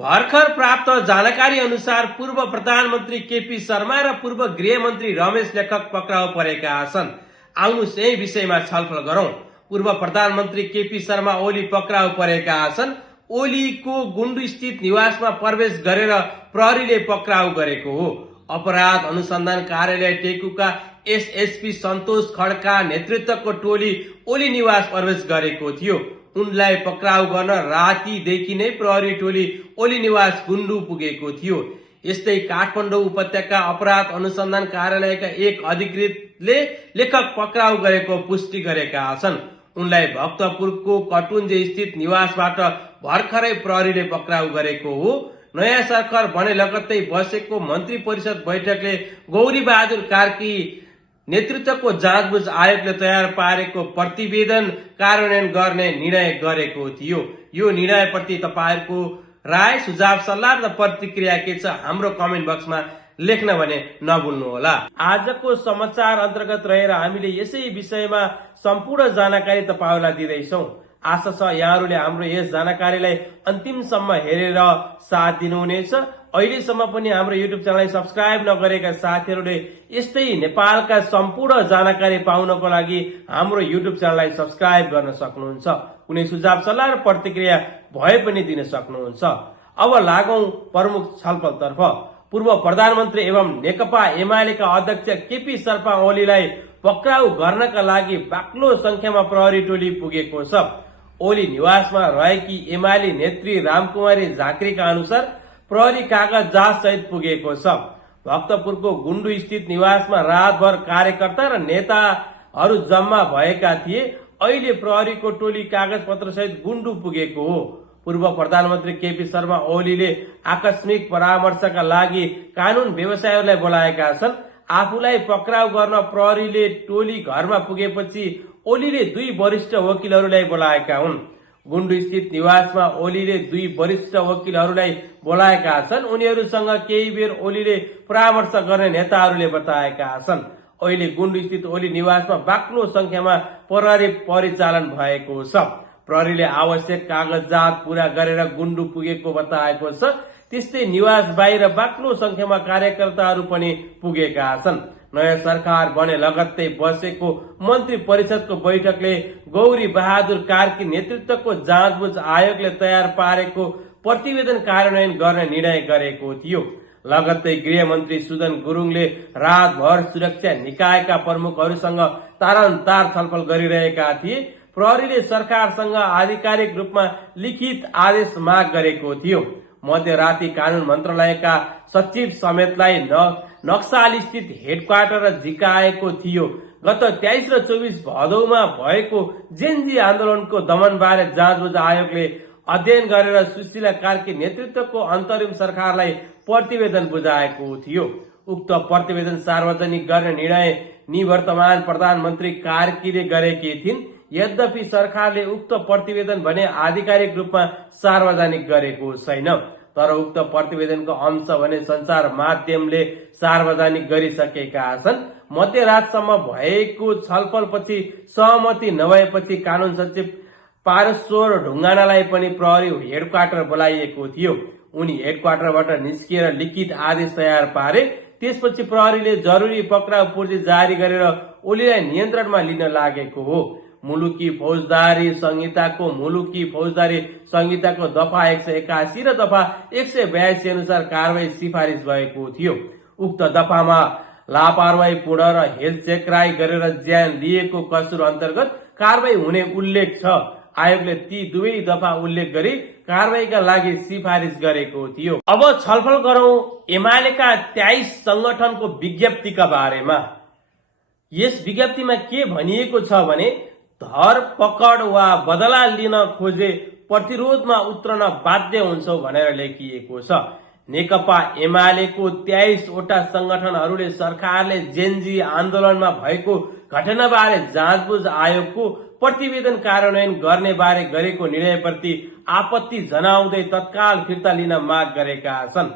भर्खर प्राप्त जानकारी अनुसार पूर्व प्रधानमन्त्री केपी शर्मा र पूर्व गृहमन्त्री रमेश लेखक पक्राउ परेका छन्। आउनुहोस् यही विषयमा छलफल गरौं। पूर्व प्रधानमन्त्री केपी शर्मा ओली पक्राउ परेका छन्। ओलीको गुण्डु स्थित निवासमा प्रवेश गरेर प्रहरीले पक्राउ गरेको हो। अपराध अनुसन्धान कार्यालय टेकुका एसएसपी सन्तोष खड्का नेतृत्वको टोली ओली निवास प्रवेश गरेको थियो। उनलाई पक्राउ गर्न रातिदेखि नै प्रहरी टोली ओली निवास गुण्डु पुगेको थियो। यस्तै काठमाडौँ उपत्यका अपराध अनुसन्धान कार्यालयका एक अधिकृतले लेखक पक्राउ गरेको पुष्टि गरेका छन्। उनलाई भक्तपुरको कटुन्जे स्थित निवासबाट भर्खरै प्रहरीले पक्राउ गरेको हो। नयाँ सरकार बने लगत्तै बसेको मन्त्री परिषद बैठकले गौरी बहादुर कार्की नेतृत्वको जाँचबुझ आयोगले तयार पारेको प्रतिवेदन कार्यान्वयन गर्ने निर्णय गरेको थियो। यो निर्णयप्रति तपाईहरुको राय, सुझाव, सल्लाह र प्रतिक्रिया के छ हाम्रो कमेन्ट बक्समा लेख्न भने नभुल्नुहोला। आजको समाचार अन्तर्गत रहेर हामीले यसै विषयमा सम्पूर्ण जानकारी तपाईहरुलाई दिँदैछौं। आशा छ यहाँहरूले हाम्रो यस जानकारीलाई अन्तिमसम्म हेरेर साथ दिनुहुनेछ। अहिलेसम्म पनि हाम्रो युट्युब च्यानललाई सब्स्क्राइब नगरेका साथीहरूले यस्तै नेपालका सम्पूर्ण जानकारी पाउनको लागि हाम्रो युट्युब च्यानललाई सब्स्क्राइब गर्न सक्नुहुन्छ। कुनै सुझाव सल्लाह र प्रतिक्रिया भए पनि दिन सक्नुहुन्छ। अब लागौं प्रमुख छलफलतर्फ। पूर्व प्रधानमन्त्री एवं नेकपा एमालेका अध्यक्ष केपी शर्मा ओलीलाई पक्राउ गर्नका लागि बाक्लो संख्यामा प्रहरी टोली पुगेको छ। ओली निवासमा रहेकी एमाले नेत्री रामकुमारी झाँक्रीका अनुसार प्रहरी कागज जाँच सहित पुगेको छ। भक्तपुरको गुण्डु स्थित निवासमा रातभर कार्यकर्ता र नेताहरू जम्मा भएका थिए। अहिले प्रहरीको टोली कागज पत्र सहित गुण्डु पुगेको हो। पूर्व प्रधानमन्त्री केपी शर्मा ओलीले आकस्मिक परामर्शका लागि कानून व्यवसायीहरूलाई बोलाएका छन्। आफूलाई पक्राउ गर्न प्रहरीले टोली घरमा पुगेपछि ओलीले 2 वरिष्ठ वकिलहरूलाई बोलाएका हुन्। गुण्डु स्थित निवासमा ओलीले 2 वरिष्ठ वकिलहरूलाई बोलाएका छन्। उनीहरूसँग केही बेर ओलीले परामर्श गर्ने नेताहरूले बताएका छन्। अहिले गुण्डु स्थित ओली निवासमा बाक्लो संख्यामा प्रहरी परिचालन भएको छ। प्रहरीले आवश्यक कागजात पूरा गरेर गुण्डु पुगेको बताएको छ। त्यस्तै निवास बाहिर बाक्लो संख्यामा कार्यकर्ताहरू पनि पुगेका छन्। नयाँ सरकार बने लगत्तै बसेको मन्त्री परिषदको बैठकले गौरी बहादुर कार्की नेतृत्वको जाँचबुझ आयोगले तयार पारेको प्रतिवेदन कार्यान्वयन गर्ने निर्णय गरेको थियो। लगत्तै गृहमन्त्री सुदन गुरुङले रातभर सुरक्षा निकायका प्रमुखहरूसँग तारन्तार छलफल गरिरहेका थिए। प्रहरीले सरकारसँग आधिकारिक रूपमा लिखित आदेश माग गरेको थियो। मध्यराती कानून मन्त्रालयका सचिव समेतलाई नक्साल स्थित हेडक्वार्टर झिकाएको थियो। गत 23 र 24 भदौमा भएको जेनजी आन्दोलनको दमनबारे जाँचबुझ आयोगले अध्ययन गरेर सुशीला कार्की नेतृत्वको अन्तरिम सरकारलाई प्रतिवेदन बुझाएको थियो। उक्त प्रतिवेदन सार्वजनिक गर्ने निर्णय निवर्तमान प्रधानमन्त्री कार्कीले गरेकी थिइन्। यद्यपि सरकारले उक्त प्रतिवेदन भने आधिकारिक रूपमा सार्वजनिक गरेको छैन। तर उक्त प्रतिवेदनको अंश भने सञ्चार माध्यमले सार्वजनिक गरिसकेका छन्। मध्यरातसम्म भएको छलफलपछि सहमति नभएपछि कानून सचिव पारेश्वर ढुङ्गानालाई पनि प्रहरी हेडक्वार्टर बोलाइएको थियो। उनी हेडक्वार्टरबाट निस्किएर लिखित आदेश तयार पारे। त्यसपछि प्रहरीले जरुरी पक्राउ पूर्ति जारी गरेर ओलीलाई नियन्त्रणमा लिन लागेको हो। मुलुकी फौजदारी संहिताको दफा 181 र दफा 182 अनुसार कारवाही सिफारिस भएको थियो। उक्त दफामा लापरवाहीपूर्ण र हेलचेक्राई गरेर ज्यान लिएको कसुर अन्तर्गत कारवाही हुने उल्लेख छ। आयोगले ती दुवै दफा उल्लेख गरी कारवाहीका लागि सिफारिस गरेको थियो। अब छलफल गरौं एमालेका 23 संगठनको विज्ञप्तिका बारेमा। यस विज्ञप्तिमा के भनिएको छ भने धरपकड वा बदला लिन खोजे प्रतिरोधमा उत्रन बाध्य हुन्छौ भनेर लेखिएको छ। नेकपा एमालेको 23 वटा संगठनहरूले सरकारले जेनजी आन्दोलनमा भएको घटनाबारे जाँचबुझ आयोगको प्रतिवेदन कार्यान्वयन गर्ने बारे गरेको निर्णयप्रति आपत्ति जनाउँदै तत्काल फिर्ता लिन माग गरेका छन्।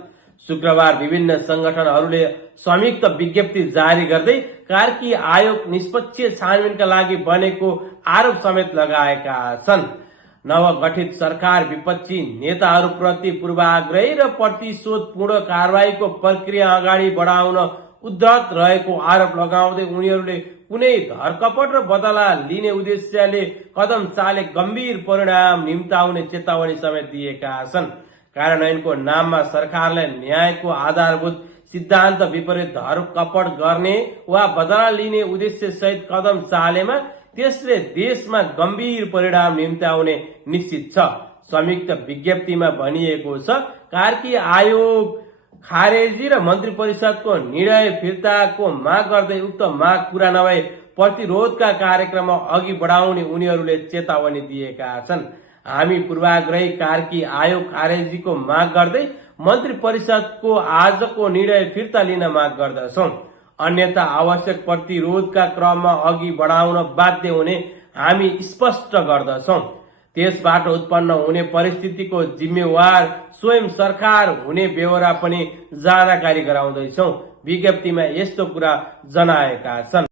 शुक्रबार विभिन्न संगठनहरूले संयुक्त विज्ञप्ति जारी गर्दै कार्की आयोग निष्पक्ष छानबिनका लागि बनेको आरोप समेत लगाएका छन्। नवगठित सरकार विपक्षी नेताहरूप्रति पूर्वाग्रही र प्रतिशोधपूर्ण कारवाहीको प्रक्रिया अगाडि बढाउन उद्धत रहेको आरोप लगाउँदै उनीहरूले कुनै धरकपट र बदला लिने उद्देश्यले कदम चाले गम्भीर परिणाम निम्ताउने चेतावनी समेत दिएका छन्। कार्यान्वयनको नाममा सरकारले न्यायको आधारभूत सिद्धान्त विपरीत धरकपट गर्ने वा बदला लिने उद्देश्य सहित कदम चालेमा त्यसले देशमा गम्भीर परिणाम निम्त्याउने निश्चित छ। संयुक्त विज्ञप्तिमा भनिएको छ, कार्की आयोग खारेजी र मन्त्री परिषदको निर्णय फिर्ताको माग गर्दै उक्त माग पूरा नभए प्रतिरोधका कार्यक्रममा अघि बढाउने उनीहरूले चेतावनी दिएका छन्। हामी पूर्वाग्रही कार्की आयोग खारेजीको माग गर्दै मन्त्री परिषदको आजको निर्णय फिर्ता लिन माग गर्दछौं। अन्यथा आवश्यक प्रतिरोधका क्रममा अघि बढाउन बाध्य हुने हामी स्पष्ट गर्दछौं। त्यसबाट उत्पन्न हुने परिस्थितिको जिम्मेवार स्वयं सरकार हुने बेहोरा पनि जानकारी गराउँदैछौं। विज्ञप्तिमा यस्तो कुरा जनाएका छन्।